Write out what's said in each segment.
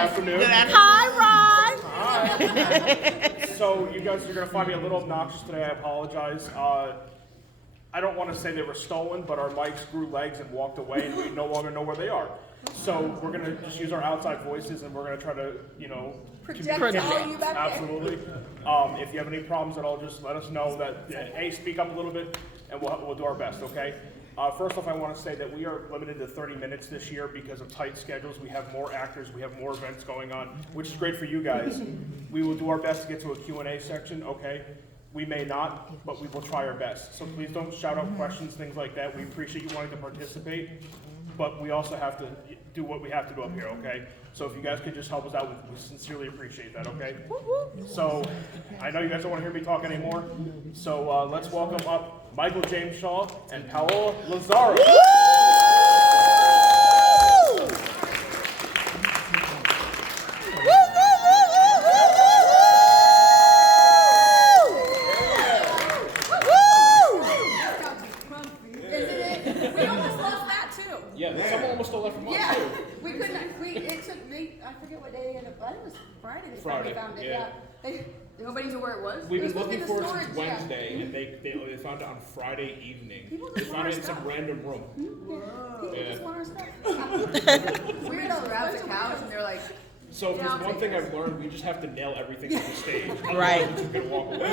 afternoon. Hi, Ron. Hi. So you guys are going to find me a little obnoxious today. I apologize. I don't want to say they were stolen, but our mics grew legs and walked away, and we no longer know where they are. So we're going to just use our outside voices, and we're going to try to, project all you back there. Absolutely. If you have any problems at all, just let us know that, hey, speak up a little bit, and we'll do our best, okay? First off, I want to say that we are limited to 30 minutes this year because of tight schedules. We have more actors, we have more events going on, which is great for you guys. We will do our best to get to a Q&A section, okay? We may not, but we will try our best. So please don't shout out questions, things like that. We appreciate you wanting to participate, but we also have to do what we have to do up here, okay? So if you guys could just help us out, we sincerely appreciate that, okay? So I know you guys don't want to hear me talk anymore, so let's welcome up Michael James Shaw and Paola Lazaro. Someone almost stole that from us too. We couldn't. It took me. I forget what day they ended up. I think it was Friday. Friday found it. Yeah. Nobody knew where it was. We've been looking for it since Wednesday, and they found it on Friday evening. They found it in some random room. People just want our stuff. Weirdos grab the couch and they're like. So if there's one thing I've learned, we just have to nail everything on the stage. Right. We're gonna walk away.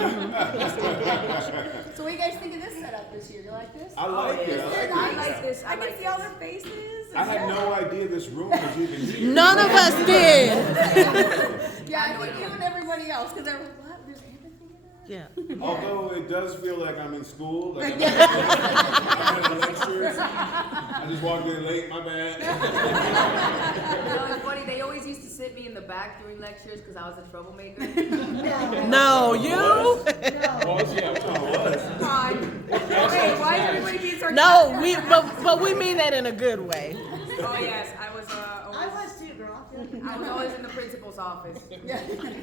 So what do you guys think of this setup this year? You like this? I like it. I like this. I can see all their faces. I had no idea this room was even here. None of us did. Yeah, I think you and everybody else, because they're like, what? There's everything in there? Yeah. Although it does feel like I'm in school. Like I'm in lectures. I just walked in late, my bad. It's funny, they always used to sit me in the back during lectures because I was a troublemaker. No, you? No. Was, yeah. Wait, why is everybody being sarcastic? No, but we mean that in a good way. Oh yes, I was too, girl. I was always in the principal's office.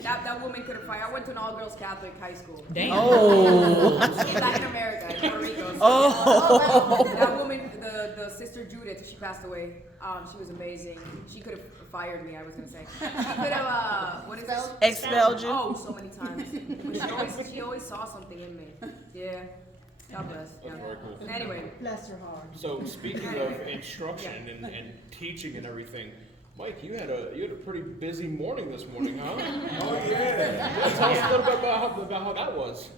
That woman couldn't fight. I went to an all-girls Catholic high school. Damn. Oh. In Latin America, in Puerto Rico. Oh. That woman, the sister Judith, she passed away. She was amazing. She could have fired me, I was gonna say. She could have, what is it? Expelled you? Oh, so many times. But she always saw something in me. Yeah. God bless. That's very cool. Anyway. Bless her heart. So speaking of instruction and teaching and everything, Mike, you had a pretty busy morning this morning, huh? Oh yeah. Tell us a little bit about how that was.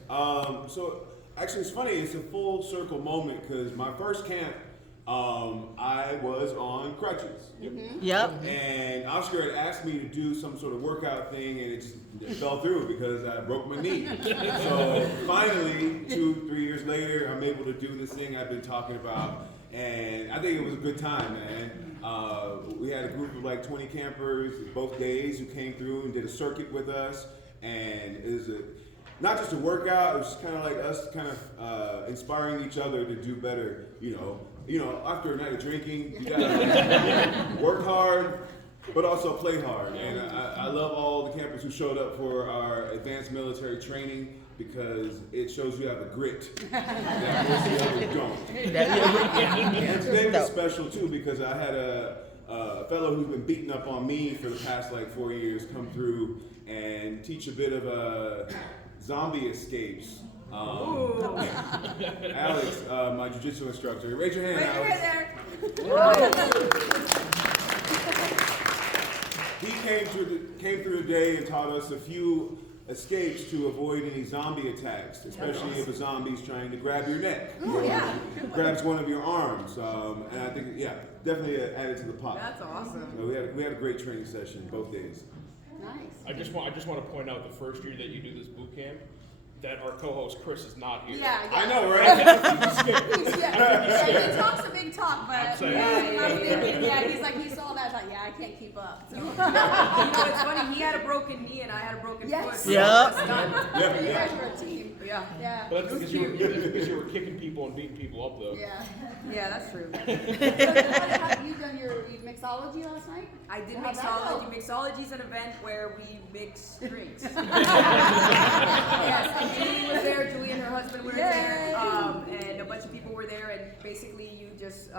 So actually, it's funny. It's a full circle moment because my first camp, I was on crutches. Yep. And Oscar had asked me to do some sort of workout thing, and it fell through because I broke my knee. So finally, 2-3 years later, I'm able to do this thing I've been talking about, and I think it was a good time, man. We had a group of like 20 campers both days who came through and did a circuit with us, and it was not just a workout. It was kind of like us kind of inspiring each other to do better. You know, after a night of drinking, you gotta work hard, but also play hard. And I love all the campers who showed up for our advanced military training because it shows you have a grit that most of the others don't. And today was special too because I had a fellow who's been beating up on me for the past like 4 years come through and teach a bit of zombie escapes. Alex, my jiu-jitsu instructor. Raise your hand, Alex. He came through the day and taught us a few escapes to avoid any zombie attacks, especially if a zombie's trying to grab your neck or grabs one of your arms. And I think, definitely added to the pot. That's awesome. So we had a great training session both days. Nice. I just want to point out the first year that you do this boot camp, that our co-host Chris is not here. Yeah. I know, right? He talks a big talk, but he's like, he saw that, like, I can't keep up. So. It's funny, he had a broken knee and I had a broken foot. Yes. So You guys were a team. Yeah. But that's because you were kicking people and beating people up, though. Yeah, that's true. Have you done your mixology last night? I did mixology. Mixology is an event where we mix drinks. Yes. Julie was there. Julie and her husband were there, and a bunch of people were there. And basically, you just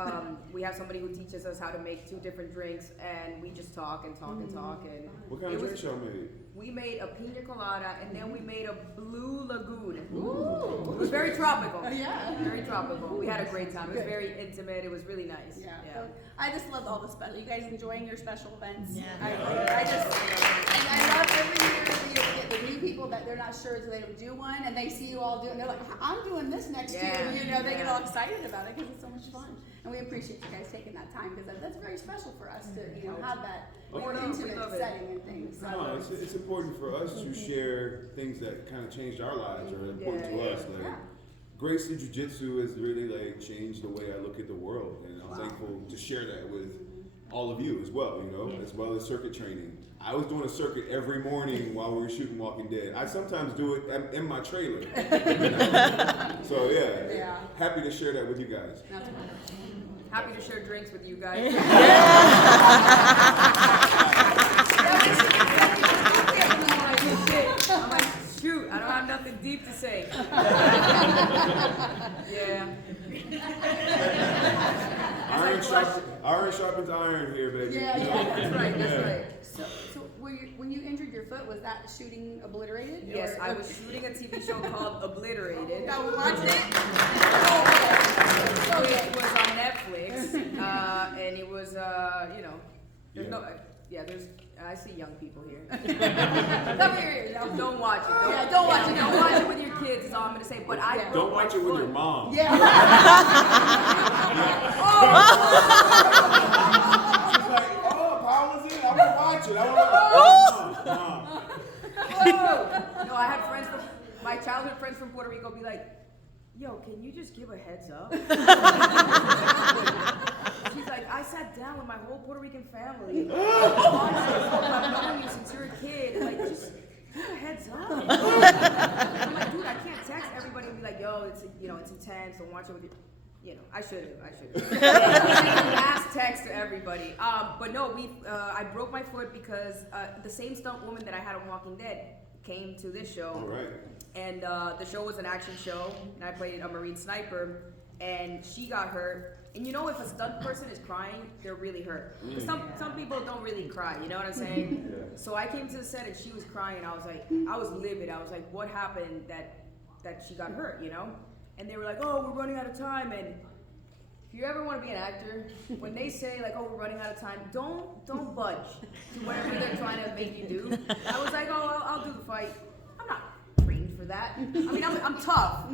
we have somebody who teaches us how to make 2 different drinks, and we just talk and talk and talk. And What kind of drinks y'all made? we made a pina colada, and then we made a blue lagoon. Ooh. It was very tropical. Yeah. Very tropical. We had a great time. It was very intimate. It was really nice. Yeah. Yeah. I just love all the special. You guys enjoying your special events? Yeah. I just, and I love every year you get the new people that they're not sure so they don't do one, and they see you all do it, and they're like, I'm doing this next year. You know, they get all excited about it because it's so much fun. And we appreciate you guys taking that time because that's very special for us to, you know, have that more intimate setting and things. So, No, it's important for us to share things that kind of changed our lives or are important to us. Like, Gracie Jiu-Jitsu has really like changed the way I look at the world, and I'm thankful to share that with all of you as well. You know, as well as circuit training. I was doing a circuit every morning while we were shooting Walking Dead. I sometimes do it in my trailer. So yeah, happy to share that with you guys. that's wonderful. Happy to share drinks with you guys. I'm like, shoot, I don't have nothing deep to say. Yeah. Iron sharpens iron here, baby. Yeah, That's right, that's right. So when you injured your foot, was that shooting obliterated? Yes, or- I was shooting a TV show called Obliterated. Now watch it. It was on Netflix, and it was, you know, there's I see young people here. Come here, Don't watch it. don't watch it. Don't watch it with your kids, is all I'm gonna say. But I Yeah. Don't broke my watch it with your foot. mom. Yeah. She's like, oh, Paola's in. I want to watch it. I want to. Mom. No, I had friends from my childhood friends from Puerto Rico be like, "Yo, can you just give a heads up?" She's like, "I sat down with my whole Puerto Rican family. I've known you since you're a kid. And like, just give a heads up." I'm like, dude, I can't text everybody and be like, "Yo, it's it's intense. Don't watch it with your." You know, I should have. Mass text to everybody. But no, I broke my foot because the same stunt woman that I had on Walking Dead came to this show. All right. And the show was an action show, and I played a Marine sniper, and she got hurt. And you know, if a stunt person is crying, they're really hurt. 'Cause some people don't really cry, you know what I'm saying? So I came to the set, and she was crying, and I was livid. I was like, what happened that she got hurt, you know? And they were like, oh, we're running out of time. And if you ever want to be an actor, when they say like, oh, we're running out of time, don't budge to whatever they're trying to make you do. I was like, oh, I'll do the fight. I'm not trained for that. I mean, I'm tough,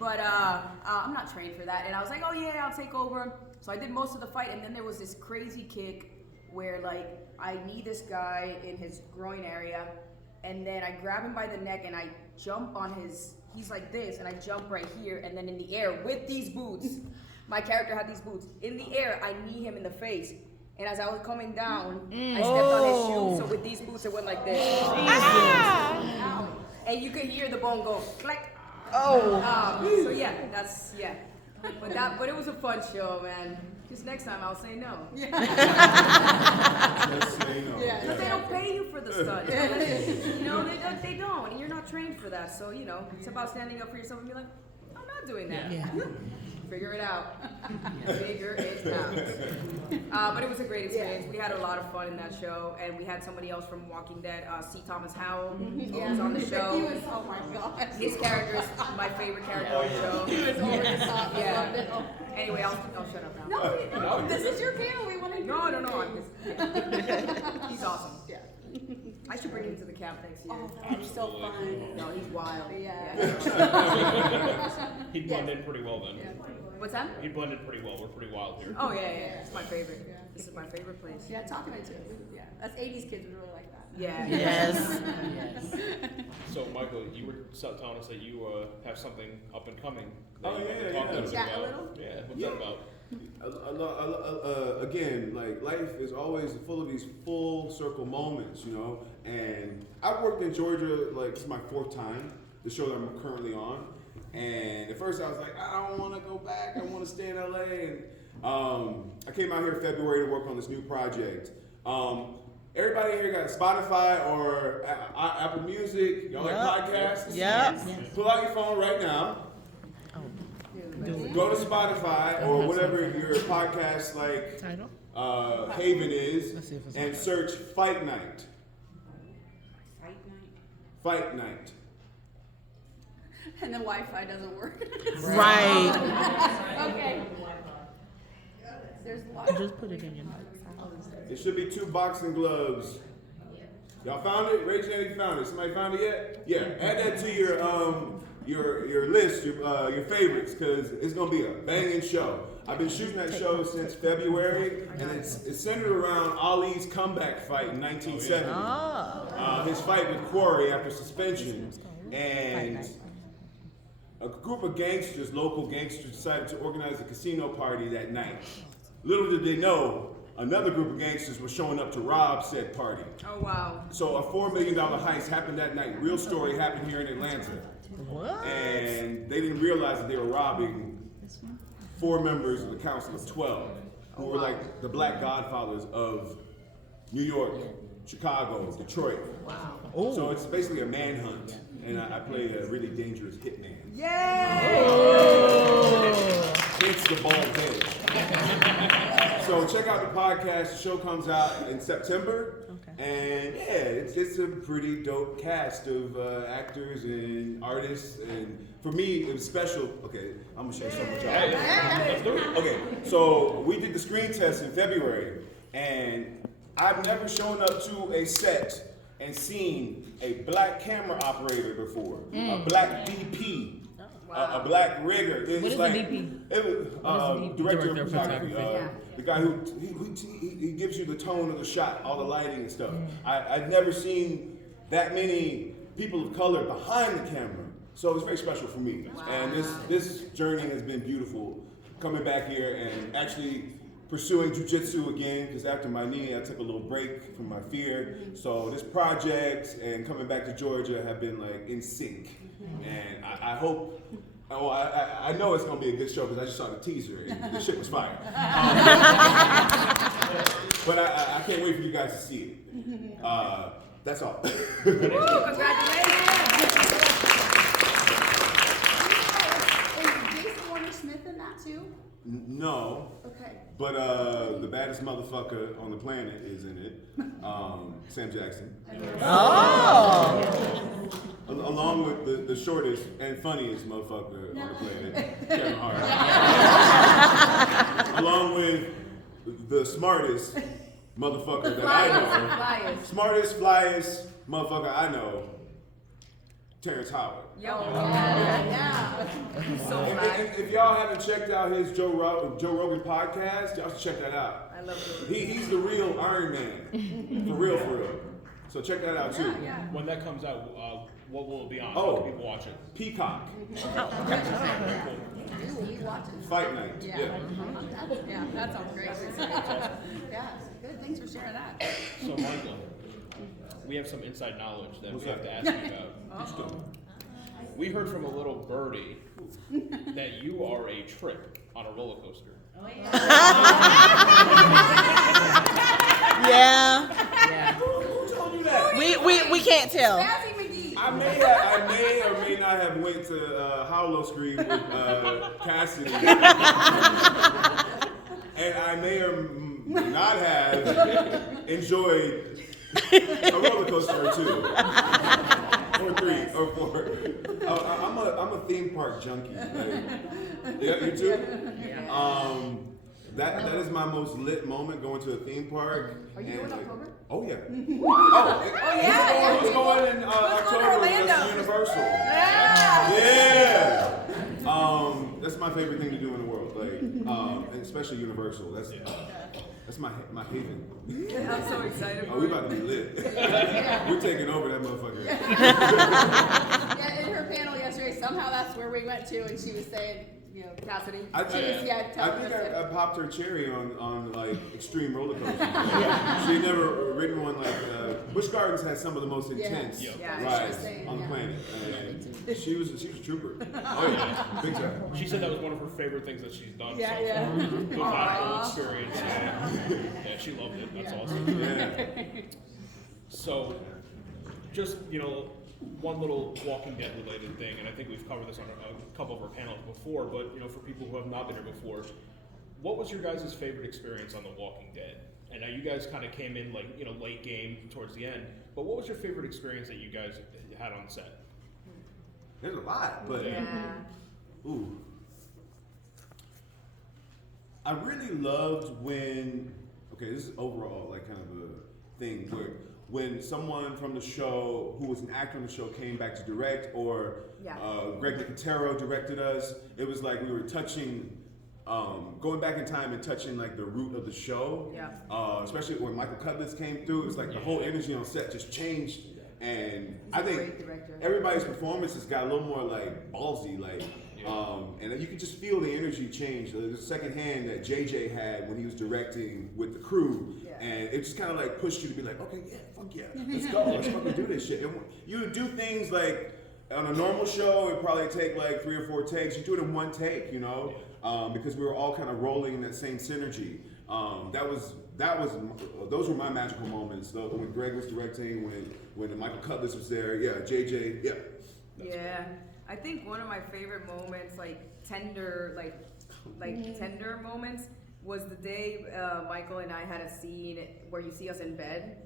but I'm not trained for that. And I was like, oh yeah, I'll take over. So I did most of the fight, and then there was this crazy kick where like I knee this guy in his groin area, and then I grab him by the neck and I jump on his. He's like this, and I jump right here, and then in the air with these boots. My character had these boots. In the air, I knee him in the face. And as I was coming down, I stepped on his shoe. So with these boots, it went like this. And you could hear the bone go like. So yeah, But it was a fun show, man. Just next time I'll say no. Just say no. Because they don't pay you for the stunt. You know, they don't. And you're not trained for that. So, you know, it's about standing up for yourself and be like, I'm not doing that. Yeah. Figure it out. Figure it out. But it was a great experience. We had a lot of fun in that show, and we had somebody else from Walking Dead, C. Thomas Howell, who was on the show. He was, oh my God. His character is my favorite character on the show. He was over the top. I Yeah. loved it. Oh. Anyway, I'll shut up now. No, this is your panel. We want to hear No, your I'm thing. just. He's awesome. Yeah. I should bring him to the camp next year. Oh, that'd be so fun. No, he's wild. Yeah. He'd blend in pretty well then. What's that? He'd blend in pretty well. We're pretty wild here. Oh yeah. It's my favorite. This is my favorite place. Yeah, talking into it. Yeah, us 80s kids would really like that. Yeah. Yes. So, Michael, you were telling us that you have something up and coming. Oh, that you wanted to yeah, talk yeah. to us Chat a about. little? Yeah, what's Yeah. that about? Again, like life is always full of these full circle moments, you know. And I've worked in Georgia like this is my 4th time, the show that I'm currently on. And at first I was like, I don't want to go back. I want to stay in LA. And I came out here in February to work on this new project. everybody here got Spotify or Apple Music? Y'all like podcasts? Yep. Pull out your phone right now. Go to Spotify or whatever your podcast like Title? haven is, Let's see if it's and okay. search Fight Night. Fight Night. And the Wi-Fi doesn't work. Right. Okay. There's a lot. Just put it in your notes. It should be 2 boxing gloves. Y'all found it? Raise your hand if you found it. Somebody found it yet? Yeah. Add that to your list, your favorites, because it's gonna be a banging show. I've been shooting that show since February, and it's centered around Ali's comeback fight in 1970. His fight with Quarry after suspension, and a group of gangsters, local gangsters, decided to organize a casino party that night. Little did they know, another group of gangsters was showing up to rob said party. Oh wow. So a $4 million heist happened that night. Real story happened here in Atlanta. What? And they didn't realize that they were robbing 4 members of the Council of 12, who were like the black godfathers of New York, Chicago, Detroit. Wow. So it's basically a manhunt, and I play a really dangerous hitman. Yay! Hence the bald head. So check out the podcast. The show comes out in September. And yeah, it's a pretty dope cast of actors and artists, and for me it was special. Okay, I'm gonna share some with y'all. Okay, so we did the screen test in February, and I've never shown up to a set and seen a black camera operator before, a black DP. A black rigger. It's What is like, the DP? It was director of photography. Yeah. The guy who he gives you the tone of the shot, all the lighting and stuff. I'd never seen that many people of color behind the camera, so it's very special for me. Wow. And this journey has been beautiful. Coming back here and actually pursuing jiu-jitsu again, because after my knee, I took a little break from my fear. So this project and coming back to Georgia have been like in sync. And I hope, I know it's gonna be a good show because I just saw the teaser and the shit was fire. But I can't wait for you guys to see it. That's all. Congratulations! Is Jason Warner Smith in that too? No. Okay. But the baddest motherfucker on the planet is in it, Sam Jackson. Oh. Along with the shortest and funniest motherfucker on the planet, Kevin Hart. Along with the smartest motherfucker that I know. Smartest, flyest motherfucker I know, Terrence Howard. Yo. Yeah. So And fly. if y'all haven't checked out his Joe Rogan podcast, y'all should check that out. I love it. He's the real Iron Man. For real, for real. So check that out too. Yeah. When that comes out, what will it be on? Oh. How can people watch it? Peacock. You watching? Fight night. Yeah. Yeah. Yeah, that sounds great. Yeah, good. Thanks for sharing that. So Michael, we have some inside knowledge that What's we have that? to ask you about. We heard from a little birdie that you are a trip on a roller coaster. Yeah. Who told you that? We can't tell. Mazzy McGee. I may or may not have went to Howlow Street with Cassidy, and I may or may not have enjoyed a roller coaster or 2, or 3, or 4. I'm a theme park junkie. Like, yeah, you too. That is my most lit moment, going to a theme park. Are you going October? Oh yeah. yeah. Who's going in October? Orlando. That's Universal. Yeah. Yeah. That's my favorite thing to do in the world. Like, and especially Universal. That's my haven. I'm so excited. Oh, we about to be lit. We're taking over that motherfucker. Yeah, in her panel yesterday, somehow that's where we went to, and she was saying, you know, Cassidy. I she was, telling us think I popped her cherry on like extreme roller coasters. She never ridden one like, Busch Gardens has some of the most intense Yeah. Yeah. rides She was saying, on the yeah. planet. And she was a trooper. Oh yeah. Big time. She said that was one of her favorite things that she's done Yeah, so yeah. far. The whole experience. Yeah, she loved it. That's Yeah. awesome. Yeah. So, just, one little Walking Dead related thing, and I think we've covered this on a couple of our panels before, but, for people who have not been here before, what was your guys' favorite experience on The Walking Dead? And now you guys kind of came in late game towards the end, but what was your favorite experience that you guys had on set? There's a lot, but ooh. I really loved when, okay, this is overall like kind of a thing where when someone from the show who was an actor on the show came back to direct, or Greg Nicotero directed us, it was like we were touching, going back in time and touching like the root of the show. Yeah. Especially when Michael Cudlitz came through, it was like the whole energy on set just changed. And He's I a think great director. everybody's performances got a little more like ballsy, like, and you could just feel the energy change. The second hand that JJ had when he was directing with the crew, and it just kind of like pushed you to be like, okay, yeah, fuck yeah, let's go, let's fucking do this shit. And you would do things like on a normal show, it'd probably take like 3 or 4 takes. You do it in 1 take, because we were all kind of rolling in that same synergy. Those were my magical moments. Though when Greg was directing, when Michael Cudlitz was there, JJ, Yeah, I think one of my favorite moments, like tender moments, was the day Michael and I had a scene where you see us in bed,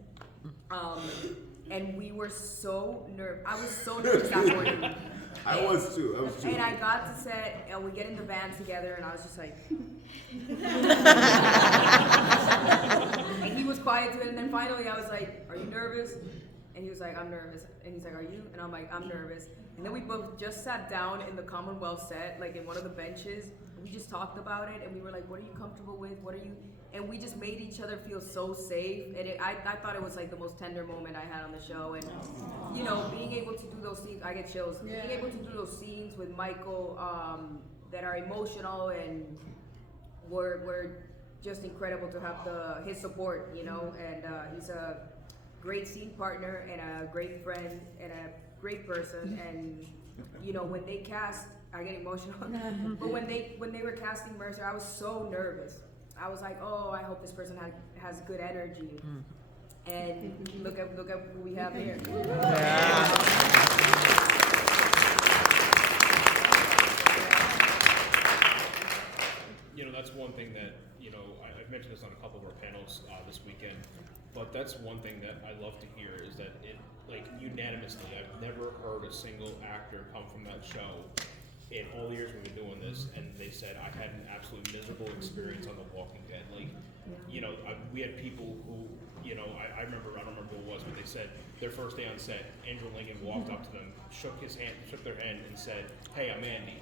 and we were so nervous. I was so nervous that morning. I was too. And I got to set, and we get in the van together, and I was just like, and he was quiet to it, and then finally I was like, "Are you nervous?" And he was like, "I'm nervous." And he's like, "Are you?" And I'm like, "I'm nervous." And then we both just sat down in the Commonwealth set, like in one of the benches. We just talked about it, and we were like, "What are you comfortable with? What are you?" And we just made each other feel so safe. And I thought it was like the most tender moment I had on the show. And being able to do those scenes, I get chills. Yeah. Being able to do those scenes with Michael that are emotional and were just incredible to have his support, and he's a great scene partner and a great friend and a great person. And when they cast, I get emotional, but when they were casting Mercer, I was so nervous. I was like, oh, I hope this person has good energy. And look at who we have here. That's one thing that, I've mentioned this on a couple of our panels this weekend, but that's one thing that I love to hear is that unanimously, I've never heard a single actor come from that show in all the years we've been doing this, and they said, I had an absolutely miserable experience on The Walking Dead. We had people who, I don't remember who it was, but they said their first day on set, Andrew Lincoln walked up to them, shook their hand and said, "Hey, I'm Andy.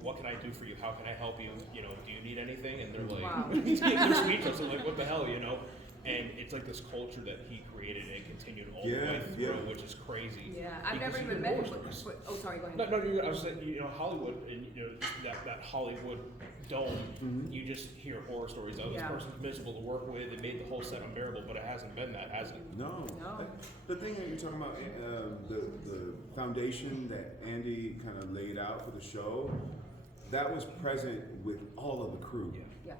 What can I do for you? How can I help you? Do you need anything?" And they're like, Wow. they're speechless. They're like, what the hell, And it's like this culture that he created and continued all the way through, which is crazy. Yeah, I've Because never you even hear met horror him. stories. Oh, sorry, go ahead. No, I was saying, Hollywood, and that Hollywood dome, you just hear horror stories. Oh, this Yeah. person's miserable to work with. It made the whole set unbearable, but it hasn't been that, has it? No. No. The thing that you're talking about, the foundation that Andy kind of laid out for the show, that was present with all of the crew. Yeah. Yeah.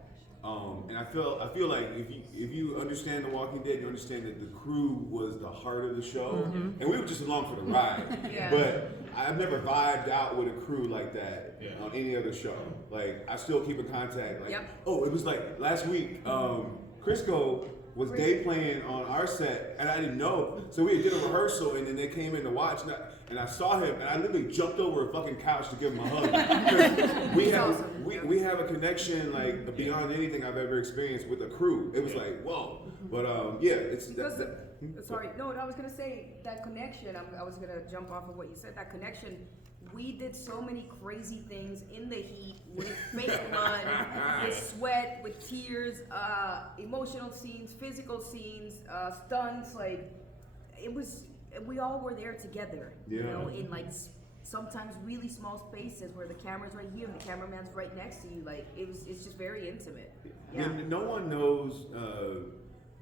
And I feel like if you understand The Walking Dead, you understand that the crew was the heart of the show, and we were just along for the ride. Yeah. But I've never vibed out with a crew like that Yeah. on any other show. Like I still keep in contact. Like, Yep. oh, it was like last week. Crisco was day playing on our set, and I didn't know. So we did a rehearsal, and then they came in to watch, and I saw him, and I literally jumped over a fucking couch to give him a hug. we have awesome. we have a connection like beyond anything I've ever experienced with a crew. It was like whoa, but it's Because sorry, no, I was gonna say that connection. I was gonna jump off of what you said. That connection. We did so many crazy things in the heat with fake blood, with sweat, with tears, emotional scenes, physical scenes, stunts. Like it was, we all were there together. In like sometimes really small spaces where the camera's right here and the cameraman's right next to you. Like it's just very intimate. Yeah. No one knows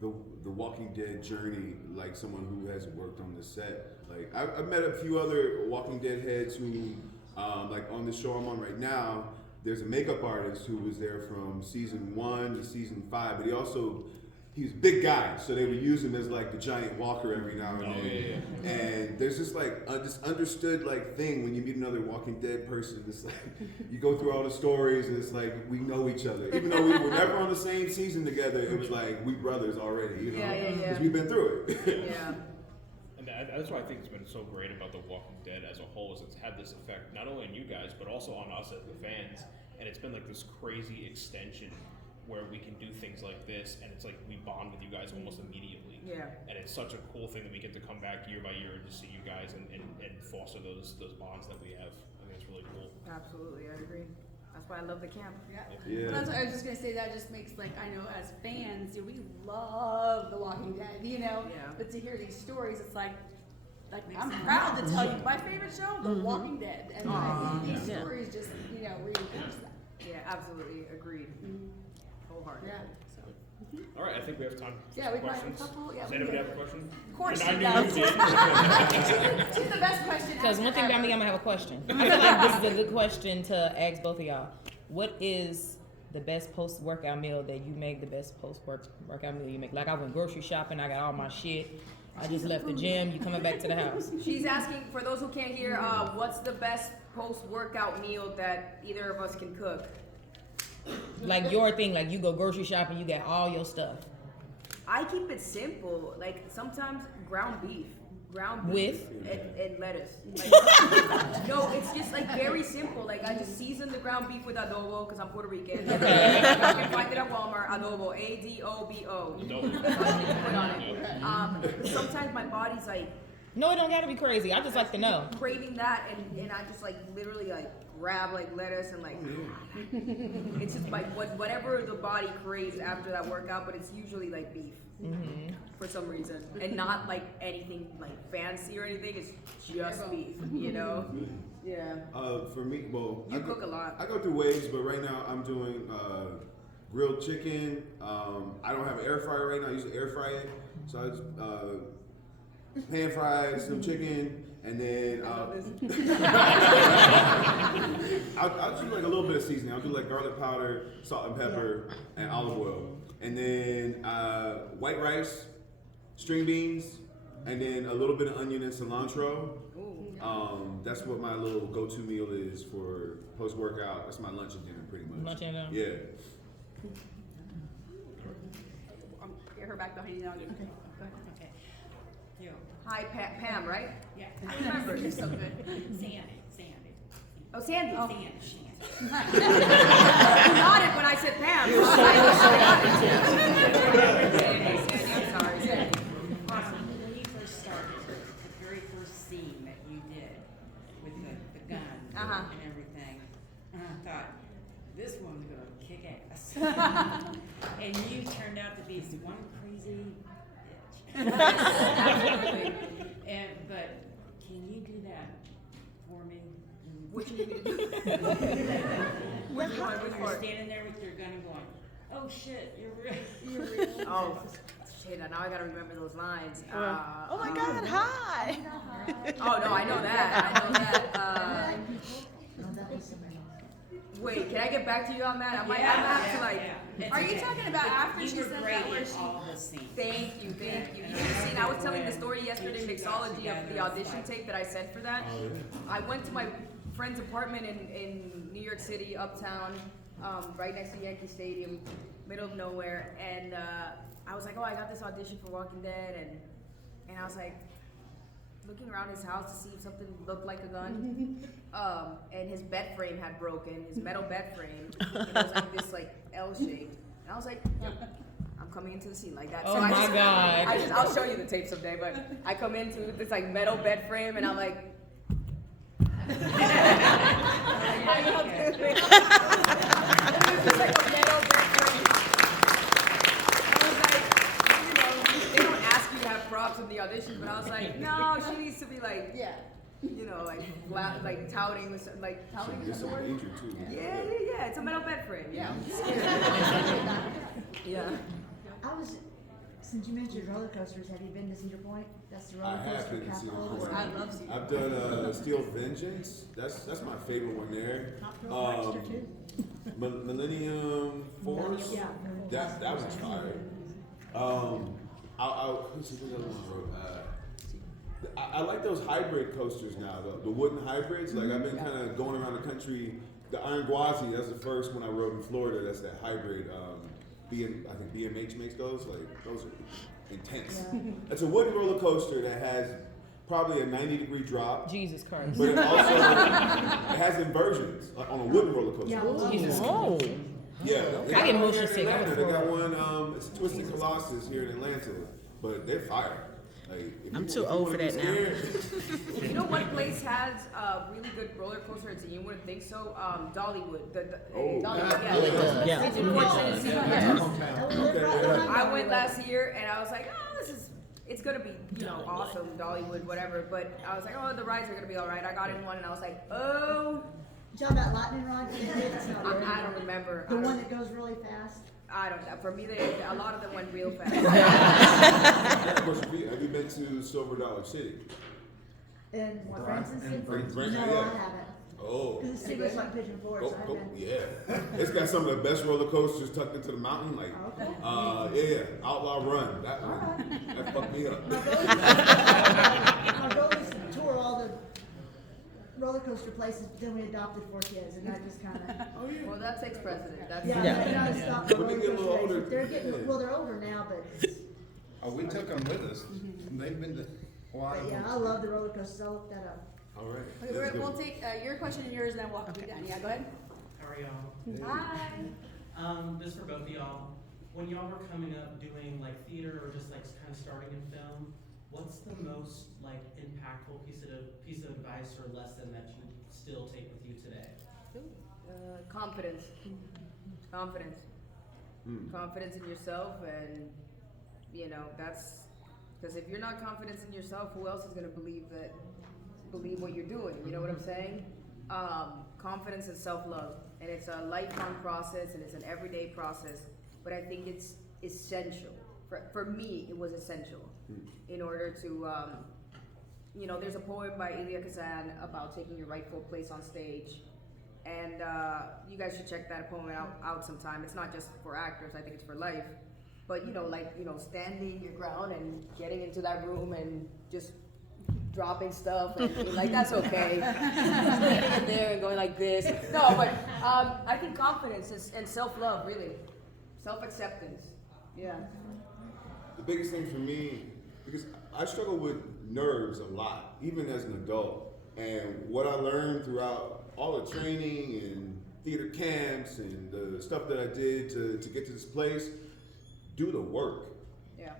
the Walking Dead journey, like someone who has worked on the set. Like I've met a few other Walking Dead heads who, like on the show I'm on right now, there's a makeup artist who was there from season 1 to season 5, but he was a big guy, so they would use him as like the giant walker every now and then. And there's just like this understood like thing when you meet another Walking Dead person. It's like you go through all the stories, and it's like we know each other, even though we were never on the same season together. It was like we brothers already, you know, because we've been through it. Yeah. And that's why I think it's been so great about The Walking Dead as a whole, is it's had this effect not only on you guys but also on us as the fans. And it's been like this crazy extension where we can do things like this, and it's like we bond with you guys almost immediately. Yeah. And it's such a cool thing that we get to come back year by year and just see you guys and foster those bonds that we have. I think it's really cool. Absolutely, I agree. That's why I love the camp. Well, that's what I was just gonna say. That just makes, like, I know as fans, we love The Walking Dead, you know. Yeah. But to hear these stories, it's like I'm proud to tell you my favorite show, The Walking Dead, and like, these stories just reinforce that. Yeah, absolutely, agreed. Wholeheartedly. Yeah. So. All right, I think we have time for Yeah, some we probably have a questions. couple. Yeah, Does we anybody do. have a question? Of course And she I knew does. you did. She's the best question. Because one thing about me, I'm gonna have a question. I feel like this is a good question to ask both of y'all. What is the best post-workout meal that you make? The best post-workout meal you make? Like I went grocery shopping, I got all my shit. I just left the gym. You coming back to the house? She's asking, for those who can't hear, what's the best post-workout meal that either of us can cook? Like your thing, like you go grocery shopping, you got all your stuff. I keep it simple. Like sometimes ground beef With? and lettuce. Like, no, it's just like very simple. Like I just season the ground beef with adobo because I'm Puerto Rican. You can find it at Walmart. Adobo, ADOBO. That's all you can put on it. Sometimes my body's like No, it don't gotta be crazy. I just like to know. craving that, and I just like literally like grab like lettuce and like it's just like whatever the body craves after that workout, but it's usually like beef for some reason, and not like anything like fancy or anything. It's just beef, you know. Yeah. For me, well, You cook a lot. I go through waves, but right now I'm doing grilled chicken. I don't have an air fryer right now. I used to air fry it, so I just pan fry some chicken, and then I'll do like a little bit of seasoning. I'll do like garlic powder, salt and pepper, and olive oil, and then white rice, string beans, and then a little bit of onion and cilantro. That's what my little go-to meal is for post-workout. That's my lunch and dinner, pretty much. Lunch and dinner? Yeah. Get her back behind you now. Okay. You. Hi, Pam, right? Yeah. I remember. You're so good. Sandy. Oh, Sandy. Oh. Sandy. You nodded when I said Pam. Sandy, I'm sorry, Sandy. Awesome. When you first started, the very first scene that you did with the gun and everything, and I thought, this one's gonna kick ass. And you turned out to be one crazy bitch. Absolutely. But can you do that for me? Which you When you're standing there with your gun and going, oh shit, you're real. Oh, shit, now I gotta remember those lines. Oh my God, hi. Oh, no, I know that. Wait, can I get back to you on that? I might have to like. It's Are you okay. talking about after You she were said great that, where in she? all the scenes. Thank you. You should have seen. I was telling the story yesterday, mixology of the audition tape that I sent for that. I went to my friend's apartment in New York City, uptown, right next to Yankee Stadium, middle of nowhere, and I was like, oh, I got this audition for Walking Dead, and I was like, looking around his house to see if something looked like a gun, and his bed frame had broken, his metal bed frame, and it was like this like L shape, and I was like, yep, I'm coming into the scene like that. Oh so my God. I'll show you the tape someday, but I come into this like metal bed frame, and I'm like. It was just like a metal bed frame. I was like, they don't ask you to have props in the audition, but I was like, no, she needs to be like, like touting with like touting. There's some danger too. Yeah. It's a metal bed frame. Yeah. Yeah. I was Since you mentioned roller coasters, have you been to Cedar Point? That's the I roller have coaster been to Cedar capital. Point. I love Cedar I've done Steel Vengeance. That's my favorite one there. Top Thrill Dragster too. Millennium Force. Yeah. That was fire. What's the other one I wrote? I like those hybrid coasters now, the wooden hybrids. Like I've been kind of going around the country. The Iron Gwazi, that's the first one I rode in Florida. That's that hybrid. I think BMH makes those. Like those are intense. Yeah. It's a wooden roller coaster that has probably a 90-degree drop. Jesus Christ. But it also it has inversions like on a wooden roller coaster. Yeah. Jesus. Oh. Yeah, they I got get one motion here in sick. Atlanta. They got one. It's Twisted Colossus here in Atlanta, but they're fire. Like, if I'm you- too if you old wanna for be that now. scared- You know what place has a really good roller coaster? And you wouldn't think so. Dollywood. Oh. Dollywood. Yeah. Yeah. It's in Port Tennessee. Okay. I went last year and I was like, oh, it's gonna be, awesome, Dollywood, whatever. But I was like, oh, the rides are gonna be all right. I got in one and I was like, oh, You talking about lightning rod? It's not very I don't good. remember. The one that goes really fast. I don't know. For me, a lot of them went real fast. I got a question for you. Have you been to Silver Dollar City? And what, Francis? Francis, No, yeah. I haven't. Oh. Because the city looks like Pigeon Forest. I've been. Yeah. It's got some of the best roller coasters tucked into the mountain. Like, Okay. yeah, Outlaw Run. That one. That fucked me up. Our goal is to tour all the roller coaster places, but then we adopted 4 kids, and that just kind of. Well, that takes precedent. That's Yeah, Yeah. they gotta stop the When they roller get a little coaster older, races. They're getting, yeah. well, they're older now, but Oh, we took them with us. They've been to Hawaii. yeah, I love the roller coasters. I'll look that up. All right. Okay, That's good. we'll take your question and yours, and then we'll be done. Yeah, go ahead. How are y'all? Hi. This is for both of y'all. When y'all were coming up doing like theater or just like kind of starting in film, what's the most like impactful piece of advice or lesson that you still take with you today? Confidence. Confidence. Confidence in yourself, and that's because if you're not confident in yourself, who else is gonna believe what you're doing? You know what I'm saying? Confidence and self-love, and it's a lifelong process, and it's an everyday process. But I think it's essential. For me, it was essential in order to, there's a poem by Elia Kazan about taking your rightful place on stage. And you guys should check that poem out sometime. It's not just for actors, I think it's for life. But, standing your ground and getting into that room and just dropping stuff, and like, that's okay. Standing in there and going like this. No, but I think confidence and self-love, really. Self-acceptance. Yeah. The biggest thing for me, because I struggle with nerves a lot, even as an adult. And what I learned throughout all the training and theater camps and the stuff that I did to get to this place, do the work. Yeah.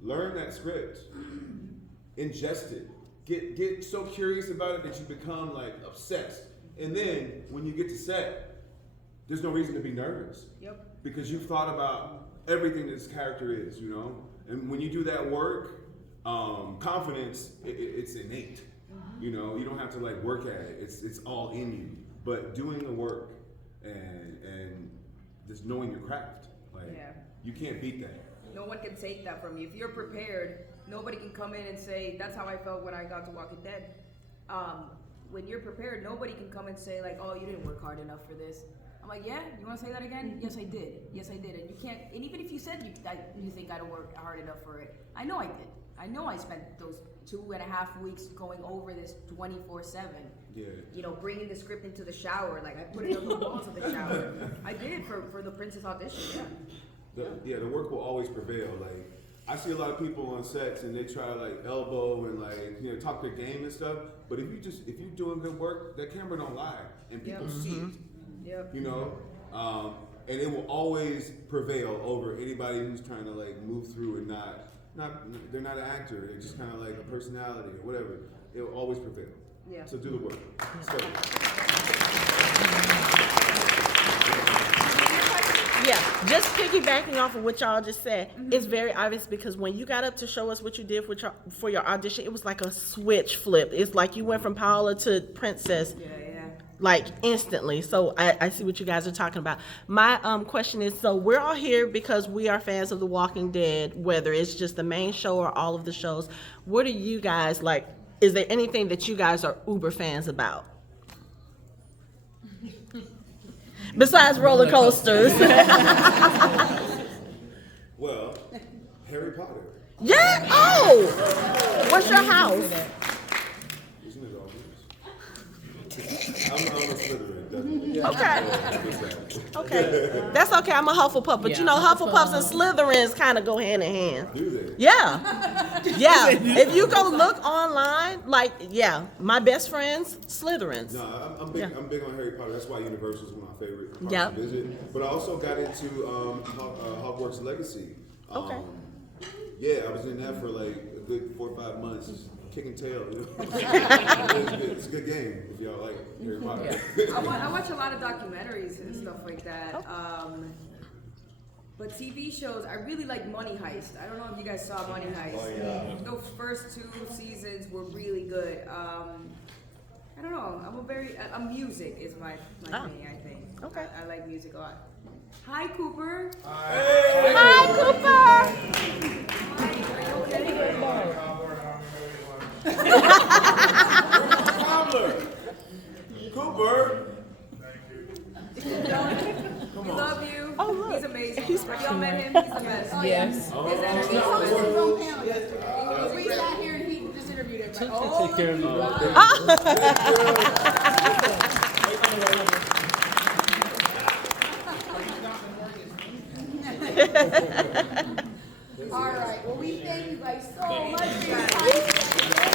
Learn that script. Ingest it. Get so curious about it that you become like obsessed. And then when you get to set, there's no reason to be nervous. Yep. Because you've thought about everything that this character is, And when you do that work, confidence, it's innate. You don't have to like work at it. It's all in you. But doing the work and just knowing your craft, like you can't beat that. No one can take that from you. If you're prepared, nobody can come in and say, that's how I felt when I got to Walking Dead. When you're prepared, nobody can come and say like, oh, you didn't work hard enough for this. I'm like, yeah, you want to say that again? Yes, I did. Yes, I did. And you can't, and even if you said you think I don't work hard enough for it, I know I did. I know I spent those 2.5 weeks going over this 24/7. Yeah. Bringing the script into the shower. Like, I put it on the walls of the shower. I did for the Princess audition, The work will always prevail. Like, I see a lot of people on sets and they try to like elbow and like, talk their game and stuff. But if you're doing good work, that camera don't lie and people see it. Yep. And it will always prevail over anybody who's trying to like move through and they're not an actor. They're just kind of like a personality or whatever. It will always prevail. Yeah. So do the work. So. Yeah, just piggybacking off of what y'all just said, it's very obvious because when you got up to show us what you did for your audition, it was like a switch flip. It's like you went from Paola to Princess. Yeah. like instantly. So I see what you guys are talking about. My question is, so we're all here because we are fans of The Walking Dead, whether it's just the main show or all of the shows. What are you guys like? Is there anything that you guys are uber fans about? Besides roller coasters. Well, Harry Potter. Yeah. Oh, what's your house? Isn't it all yours? I'm a Slytherin, definitely. Okay. Okay. That's okay. I'm a Hufflepuff, but you know, Hufflepuffs and Slytherins kind of go hand in hand. Do they? Yeah. Yeah. If you go look online, like, yeah, my best friends, Slytherins. No, I'm big. Yeah. I'm big on Harry Potter. That's why Universal is one of my favorite parks Yep. to visit. But I also got into Hogwarts Legacy. Okay. Yeah, I was in that for like a good 4 or 5 months, just kicking tail. You know? It's a good game if y'all like Harry Potter. I watch a lot of documentaries and stuff like that. But TV shows, I really like Money Heist. I don't know if you guys saw Money Heist. Oh, yeah. Those first 2 seasons were really good. I don't know. Music is my thing, I think. Okay. I like music a lot. Hi, Cooper. Hi, Cooper. Hi, are you okay? Cooper. We love you. Oh, look. He's amazing. Have y'all met him? He's the best. Yes. His He energy is hosted his amazing. own panel yesterday. We sat here and he just interviewed him. Like, oh, take care of you. all right. Well, we thank you guys so much for your time.